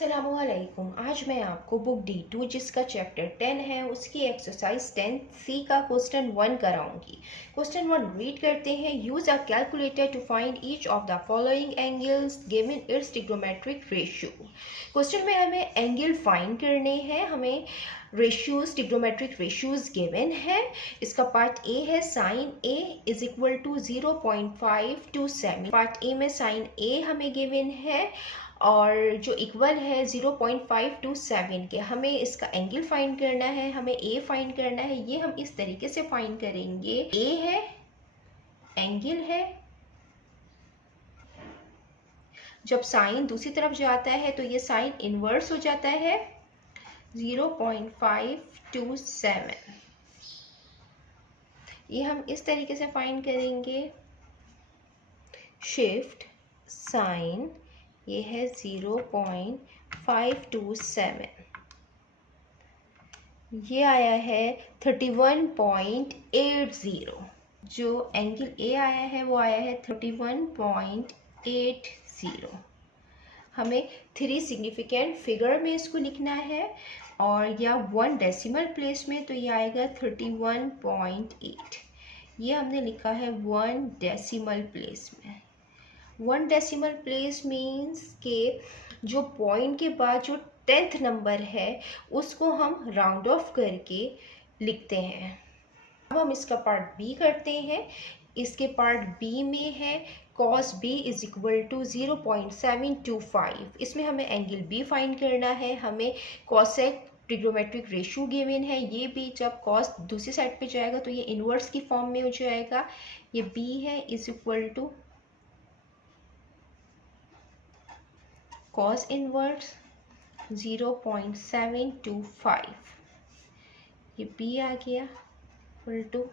अस्सलामुअलैकुम। आज मैं आपको बुक D2 जिसका चैप्टर 10 है उसकी एक्सरसाइज 10C का क्वेश्चन 1 कराऊंगी। क्वेश्चन 1 रीड करते हैं। Use a calculator to find each of the following angles given its trigonometric ratio. Question में हमें एंगल फाइंड करने हैं, हमें रेशियोज ट्रिग्नोमेट्रिक रेशियोज गिवन है। इसका पार्ट ए है sine A is equal to 0.527। Part A में साइन ए हमें गिवन है और जो इक्वल है 0.527 के। हमें इसका एंगल फाइंड करना है, हमें ए फाइंड करना है। ये हम इस तरीके से फाइंड करेंगे। ए है, एंगल है, जब साइन दूसरी तरफ जाता है तो ये साइन इनवर्स हो जाता है 0.527। ये हम इस तरीके से फाइंड करेंगे। शिफ्ट साइन ये है 0.527, ये आया है 31.80। जो एंगल ए आया है वो आया है 31.80। हमें 3 सिग्निफिकेंट फिगर में इसको लिखना है और या 1 डेसिमल प्लेस में, तो ये आएगा 31.8। ये हमने लिखा है 1 डेसिमल प्लेस में। 1 डेसिमल प्लेस मीन्स के जो पॉइंट के बाद जो 10th नंबर है उसको हम राउंड ऑफ करके लिखते हैं। अब हम इसका पार्ट बी करते हैं। इसके पार्ट बी में है cos b is equal to 0.725। इसमें हमें एंगल बी फाइंड करना है, हमें कॉसेक ट्रिग्नोमेट्रिक रेशियो गिवन है। ये भी जब cos दूसरी साइड पे जाएगा तो ये इनवर्स की फॉर्म में हो जाएगा। ये b है is equal to cos inverse 0.725। ये b आ गया equal to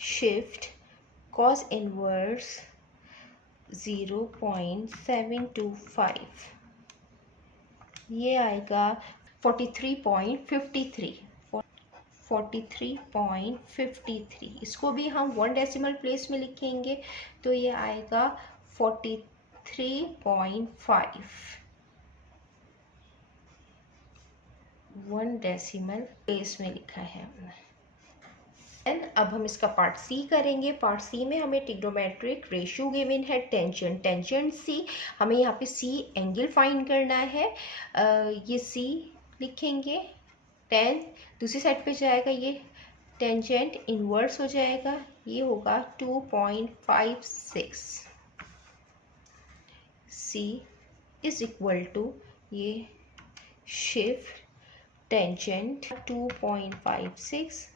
shift cos inverse 0.725। ये आएगा 43.53। इसको भी हम 1 डेसिमल प्लेस में लिखेंगे तो ये आएगा 43.5। 1 डेसिमल प्लेस में लिखा है हमने। अब हम इसका पार्ट सी करेंगे। पार्ट सी में हमें ट्रिग्नोमेट्रिक रेशियो गिवन है टेंजेंट। टेंजेंट सी, हमें यहाँ पे सी एंगल फाइंड करना है। ये सी लिखेंगे, 10 दूसरी साइड पे जाएगा, ये टेंजेंट इनवर्स हो जाएगा, ये होगा 2.56। सी इज इक्वल टू ये शिफ्ट टेंजेंट 2.56,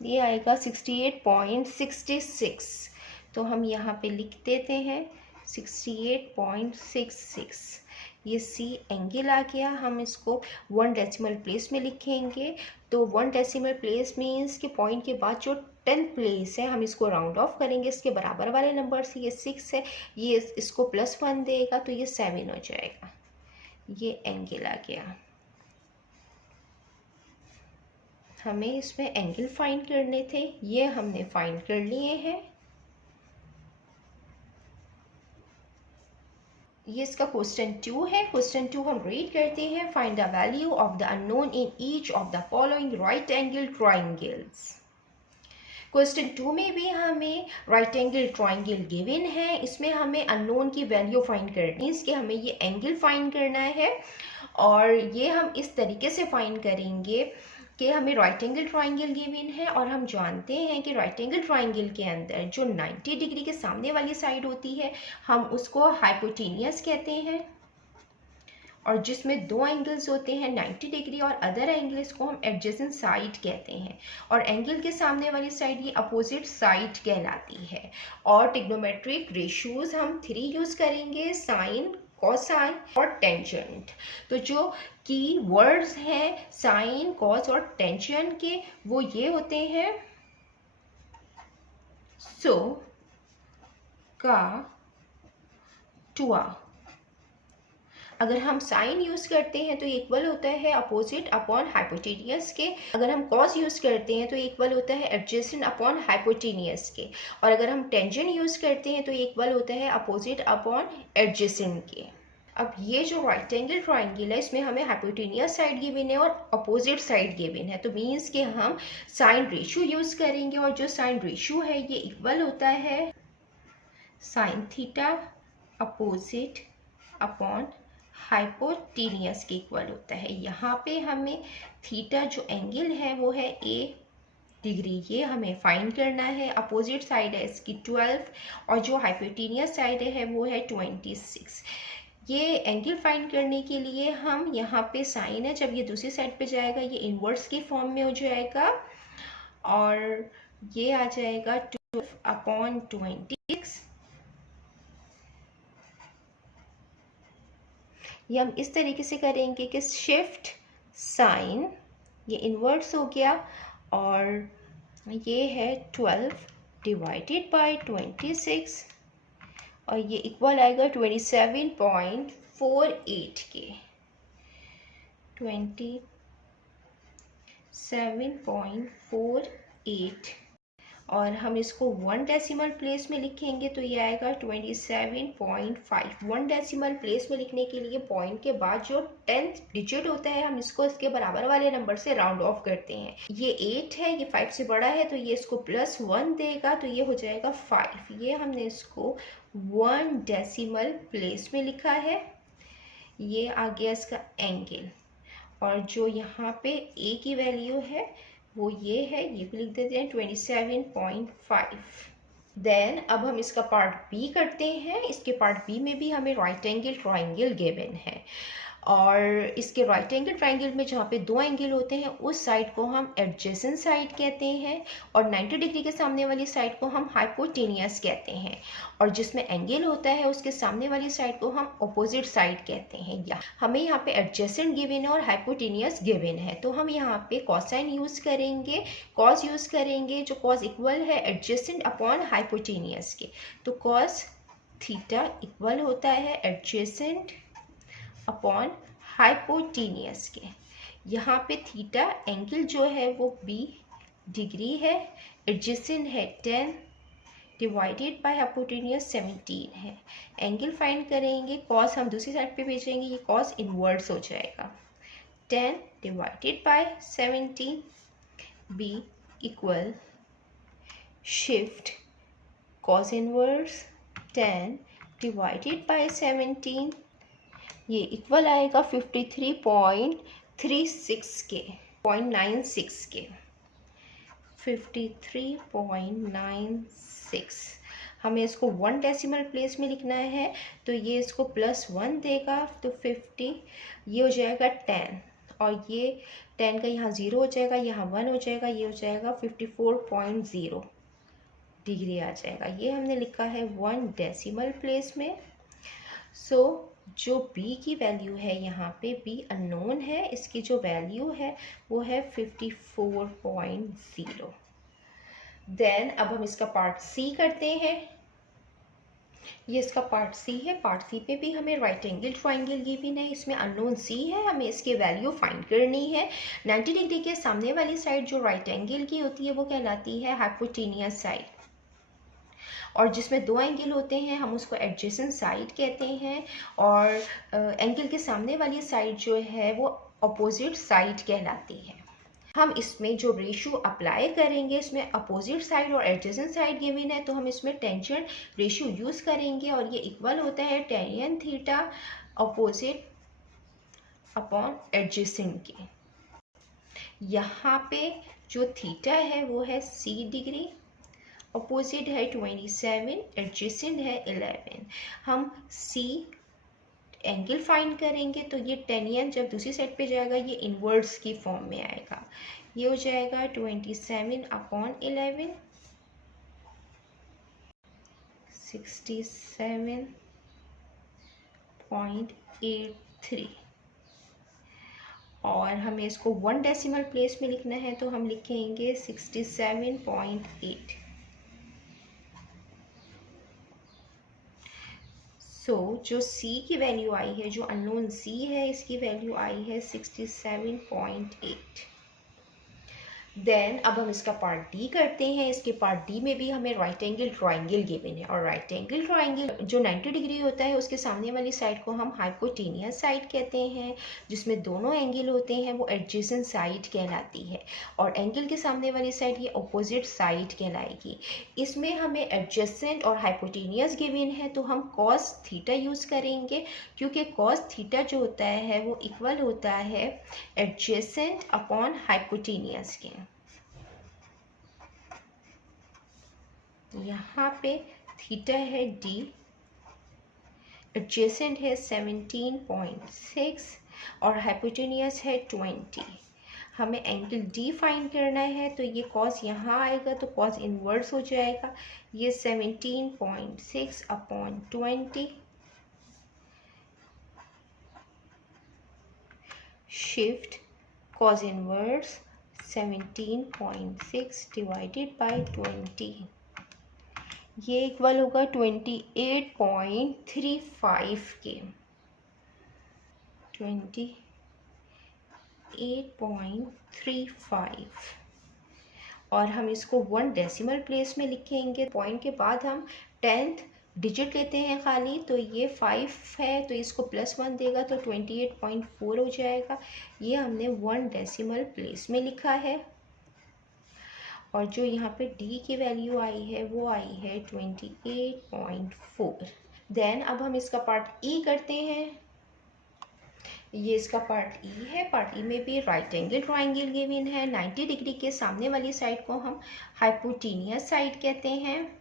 ये आएगा 68.66। तो हम यहाँ पे लिख देते हैं 68.66। ये सी एंगल आ गया। हम इसको 1 डेसिमल प्लेस में लिखेंगे। तो 1 डेसिमल प्लेस मीन्स कि पॉइंट के बाद जो 10th प्लेस है हम इसको राउंड ऑफ करेंगे। इसके बराबर वाले नंबर से ये 6 है, ये इसको +1 देगा तो ये 7 हो जाएगा। ये एंगल आ गया। हमें इसमें एंगल फाइंड करने थे, ये हमने फाइंड कर लिए हैं। ये इसका क्वेश्चन 2 है। क्वेश्चन 2 हम रीड करते हैं। Find the value of the unknown in each of the following right angle triangles. Question 2 में भी हमें राइट एंगल ट्राइंगल गिवन है। इसमें हमें अननोन की वैल्यू फाइंड करनी है, इसके हमें ये एंगल फाइंड करना है और ये हम इस तरीके से फाइंड करेंगे कि हमें राइट एंगल ट्राइंगल गिवन है और हम जानते हैं कि राइट एंगल ट्राइंगल के अंदर जो 90 डिग्री के सामने वाली साइड होती है हम उसको हाइपोटेनियस कहते हैं, और जिसमें 2 एंगल्स होते हैं 90 डिग्री और अदर एंगल्स को हम एडजेसेंट साइड कहते हैं। और एंगल के सामने वाली साइड ये अपोजिट साइड कहलाती है। और ट्रिग्नोमेट्रिक रेशियोज हम 3 यूज़ करेंगे, साइन, कोसाइन और टेंजेंट। तो जो की वर्ड्स हैं साइन, कॉस और टेंजेंट के वो ये होते हैं सो, का, टुआ। अगर हम साइन यूज़ करते हैं तो इक्वल होता है अपोजिट अपॉन हाइपोटेनियस के। अगर हम कॉस यूज़ करते हैं तो इक्वल होता है एडजेसेंट अपॉन हाइपोटेनियस के। और अगर हम टेंजेंट यूज़ करते हैं तो इक्वल होता है अपोजिट अपॉन एडजेसेंट के। अब ये जो राइट एंगल ट्राइंगल है इसमें हमें हाइपोटेनियस साइड गिवन है और अपोजिट साइड गिवन है, तो मीन्स कि हम साइन रेशियो यूज करेंगे और जो साइन रेशियो है ये इक्वल होता है sine theta opposite upon hypotenuse के इक्वल होता है। यहाँ पे हमें थीटा जो एंगल है वो है ए डिग्री, ये हमें फाइंड करना है। अपोजिट साइड है इसकी 12 और जो हाइपोटेनियस साइड है वो है 26। ये एंगल फाइंड करने के लिए हम यहाँ पे साइन है, जब ये दूसरी साइड पे जाएगा ये इनवर्स की फॉर्म में हो जाएगा और ये आ जाएगा 12 अपॉन 26। ये हम इस तरीके से करेंगे कि शिफ्ट साइन, ये इनवर्स हो गया और ये है 12 डिवाइडेड बाय 26 और ये इक्वल आएगा 27.48 के, 27.48 और हम इसको 1 डेसिमल प्लेस में लिखेंगे तो ये आएगा 27.5। 1 डेसिमल प्लेस में लिखने के लिए पॉइंट के बाद जो 10th डिजिट होता है हम इसको इसके बराबर वाले नंबर से राउंड ऑफ करते हैं। ये 8 है, ये 5 से बड़ा है तो ये इसको +1 देगा तो ये हो जाएगा 5। ये हमने इसको 1 डेसिमल प्लेस में लिखा है। ये आ गया इसका एंगल और जो यहाँ पे ए की वैल्यू है वो ये है, ये भी लिख देते हैं 27.5। देन अब हम इसका पार्ट बी करते हैं। इसके पार्ट बी में भी हमें राइट एंगल ट्राइंगल गिवन है और इसके राइट एंगल ट्राइंगल में जहाँ पे दो एंगल होते हैं उस साइड को हम एडजेसेंट साइड कहते हैं और 90 डिग्री के सामने वाली साइड को हम हाइपोटेनियस कहते हैं और जिसमें एंगल होता है उसके सामने वाली साइड को हम अपोजिट साइड कहते हैं। या हमें यहाँ पे एडजेसेंट गिवन है और हाइपोटेनियस गिवन है तो हम यहाँ पे कॉसाइन यूज़ करेंगे, कॉस यूज़ करेंगे, जो कॉस इक्वल है एडजेसेंट अपॉन हाइपोटेनियस के, तो कॉस थीटा इक्वल होता है एडजेसेंट अपॉन हाइपोटेनियस के। यहाँ पे थीटा एंगल जो है वो बी डिग्री है, एडजेसेंट है 10 डिवाइडेड बाय हाइपोटेनियस 17 है। एंगल फाइंड करेंगे, कॉस हम दूसरी साइड पे भेजेंगे, ये कॉस इनवर्स हो जाएगा 10 divided by 17 B equal shift cos inverse 10 divided by 17, ये इक्वल आएगा 53.36 के, 0.96 के, 53.96। हमें इसको 1 डेसिमल प्लेस में लिखना है तो ये इसको +1 देगा तो 50, ये हो जाएगा 10 और ये 10 का यहाँ 0 हो जाएगा, यहाँ 1 हो जाएगा, ये हो जाएगा 54.0 डिग्री आ जाएगा। ये हमने लिखा है 1 डेसिमल प्लेस में। सो जो b की वैल्यू है यहाँ पे b अननोन है, इसकी जो वैल्यू है वो है 54.0। देन अब हम इसका पार्ट सी करते हैं। ये इसका पार्ट सी है। पार्ट सी पे भी हमें राइट एंगल ट्राइंगल गिवन है, इसमें अननोन सी है, हमें इसकी वैल्यू फाइंड करनी है। 90 डिग्री के सामने वाली साइड जो राइट एंगल की होती है वो कहलाती है हाइपोटेनियस साइड और जिसमें दो एंगल होते हैं हम उसको एडजेसेंट साइड कहते हैं और एंगल के सामने वाली साइड जो है वो अपोजिट साइड कहलाती है। हम इसमें जो रेशियो अप्लाई करेंगे, इसमें अपोजिट साइड और एडजेसेंट साइड गिवन है तो हम इसमें टेंजेंट रेशियो यूज़ करेंगे और ये इक्वल होता है tan theta opposite upon adjacent के। यहाँ पे जो थीटा है वो है c डिग्री, अपोजिट है 27, एडजेसेंट है 11। हम c एंगल फाइंड करेंगे तो ये टेनियन जब दूसरी साइड पे जाएगा ये इनवर्स की फॉर्म में आएगा, ये हो जाएगा 27 अपॉन 11, 67.83 और हमें इसको 1 डेसिमल प्लेस में लिखना है तो हम लिखेंगे 67.8। सो जो c की वैल्यू आई है, जो अननोन c है, इसकी वैल्यू आई है 67.8। देन अब हम इसका पार्ट डी करते हैं। इसके पार्ट डी में भी हमें राइट एंगल ट्राइंगल गिवन है, और राइट एंगल ट्राइंगल जो 90 डिग्री होता है उसके सामने वाली साइड को हम हाइपोटेनियस साइड कहते हैं, जिसमें दोनों एंगल होते हैं वो एडजेसेंट साइड कहलाती है, और एंगल के सामने वाली साइड ये अपोजिट साइड कहलाएगी। इसमें हमें एडजेसेंट और हाइपोटेनियस गिवन है, तो हम कॉस थीटा यूज़ करेंगे, क्योंकि कॉस थीटा जो होता है वो इक्वल होता है एडजेसेंट अपॉन हाइपोटेनियस के। यहाँ पे थीटा है d, एडजेसेंट है 17.6 और हाइपोटेनियस है 20। हमें एंगल d फाइंड करना है, तो ये कॉस यहाँ आएगा तो कॉस इनवर्स हो जाएगा, ये 17.6 upon 20 shift cos inverse 17.6 divided by 20, ये इक्वल होगा 28.35 के। 28.35 और हम इसको 1 डेसिमल प्लेस में लिखेंगे। पॉइंट के बाद हम 10th डिजिट लेते हैं खाली, तो ये 5 है तो इसको +1 देगा तो 28.4 हो जाएगा। ये हमने 1 डेसिमल प्लेस में लिखा है, और जो यहाँ पे d की वैल्यू आई है वो आई है 28.4। देन अब हम इसका पार्ट ई करते हैं। ये इसका पार्ट ई है। पार्ट ई में भी राइट एंगल ट्राइंगल गिवन है। 90 डिग्री के सामने वाली साइड को हम हाइपोटेनियस साइड कहते हैं,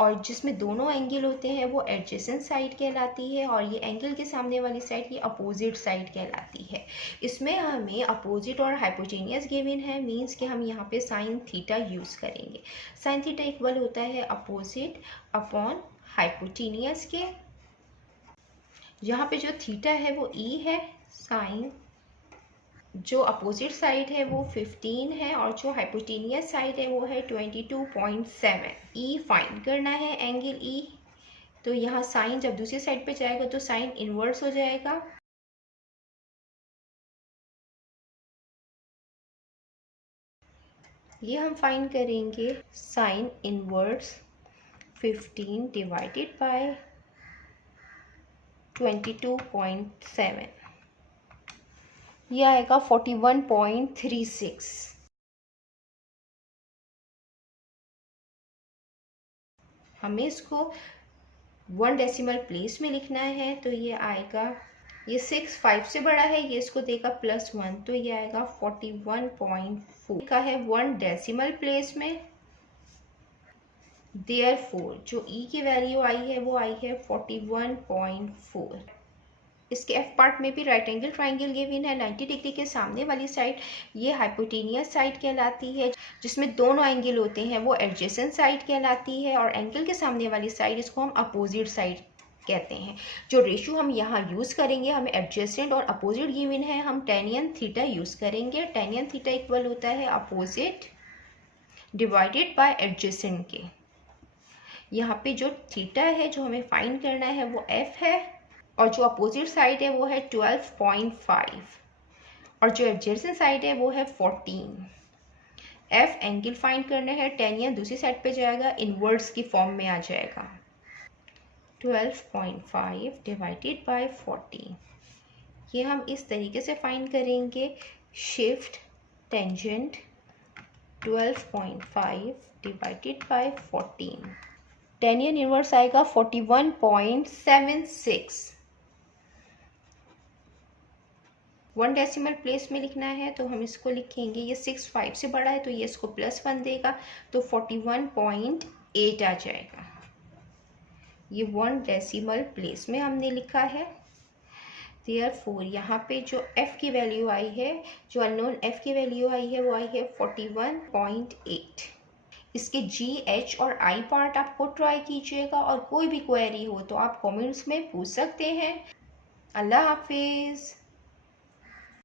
और जिसमें दोनों एंगल होते हैं वो एडजेसेंट साइड कहलाती है, और ये एंगल के सामने वाली साइड ये अपोजिट साइड कहलाती है। इसमें हमें अपोजिट और हाइपोटेनियस गिवन है, मींस कि हम यहाँ पे साइन थीटा यूज़ करेंगे। साइन थीटा इक्वल होता है अपोजिट अपॉन हाइपोटेनियस के। यहाँ पे जो थीटा है वो ई है, साइन जो अपोजिट साइड है वो 15 है, और जो हाइपोटेनियस साइड है वो है 22.7। ई फाइंड करना है एंगल ई, तो यहाँ साइन जब दूसरी साइड पे जाएगा तो साइन इनवर्स हो जाएगा। ये हम फाइंड करेंगे साइन इनवर्स 15 डिवाइडेड बाय 22.7, ये आएगा 41.36। हमें इसको 1 डेसिमल प्लेस में लिखना है, तो ये आएगा, ये 6 5 से बड़ा है, ये इसको देगा +1 तो ये आएगा 41.4 का है 1 डेसिमल प्लेस में। देयरफॉर जो ई की वैल्यू आई है वो आई है 41.4। इसके एफ पार्ट में भी राइट एंगल ट्राइंगल गिवन है। 90 डिग्री के सामने वाली साइड ये हाइपोटेनियस साइड कहलाती है, जिसमें दोनों एंगल होते हैं वो एडजेसेंट साइड कहलाती है, और एंगल के सामने वाली साइड इसको हम अपोजिट साइड कहते हैं। जो रेशियो हम यहाँ यूज़ करेंगे, हमें एडजेसेंट और अपोजिट गिवन है, हम टेनियन थीटा यूज़ करेंगे। टेनियन थीटा इक्वल होता है अपोजिट डिवाइडेड बाय एडजेसेंट के। यहाँ पे जो थीटा है जो हमें फाइंड करना है वो एफ है, और जो अपोजिट साइड है वो है 12.5, और जो एडजेसेंट साइड है वो है 14। एफ एंगल फाइंड करना है, टेनियन दूसरी साइड पे जाएगा, इनवर्स की फॉर्म में आ जाएगा। 12.5 डिवाइडेड बाय 14, ये हम इस तरीके से फाइंड करेंगे। Shift tangent 12.5 divided by 14, tan inverse आएगा 41.76। 1 डेसिमल प्लेस में लिखना है, तो हम इसको लिखेंगे, ये 6 5 से बड़ा है तो ये इसको +1 देगा तो 41.8 आ जाएगा। ये 1 डेसिमल प्लेस में हमने लिखा है। देयरफॉर यहाँ पे जो f की वैल्यू आई है, जो अननोन f की वैल्यू आई है वो आई है 41.8। इसके g, h और i पार्ट आपको ट्राई कीजिएगा, और कोई भी क्वेरी हो तो आप कमेंट्स में पूछ सकते हैं। अल्लाह हाफिज़।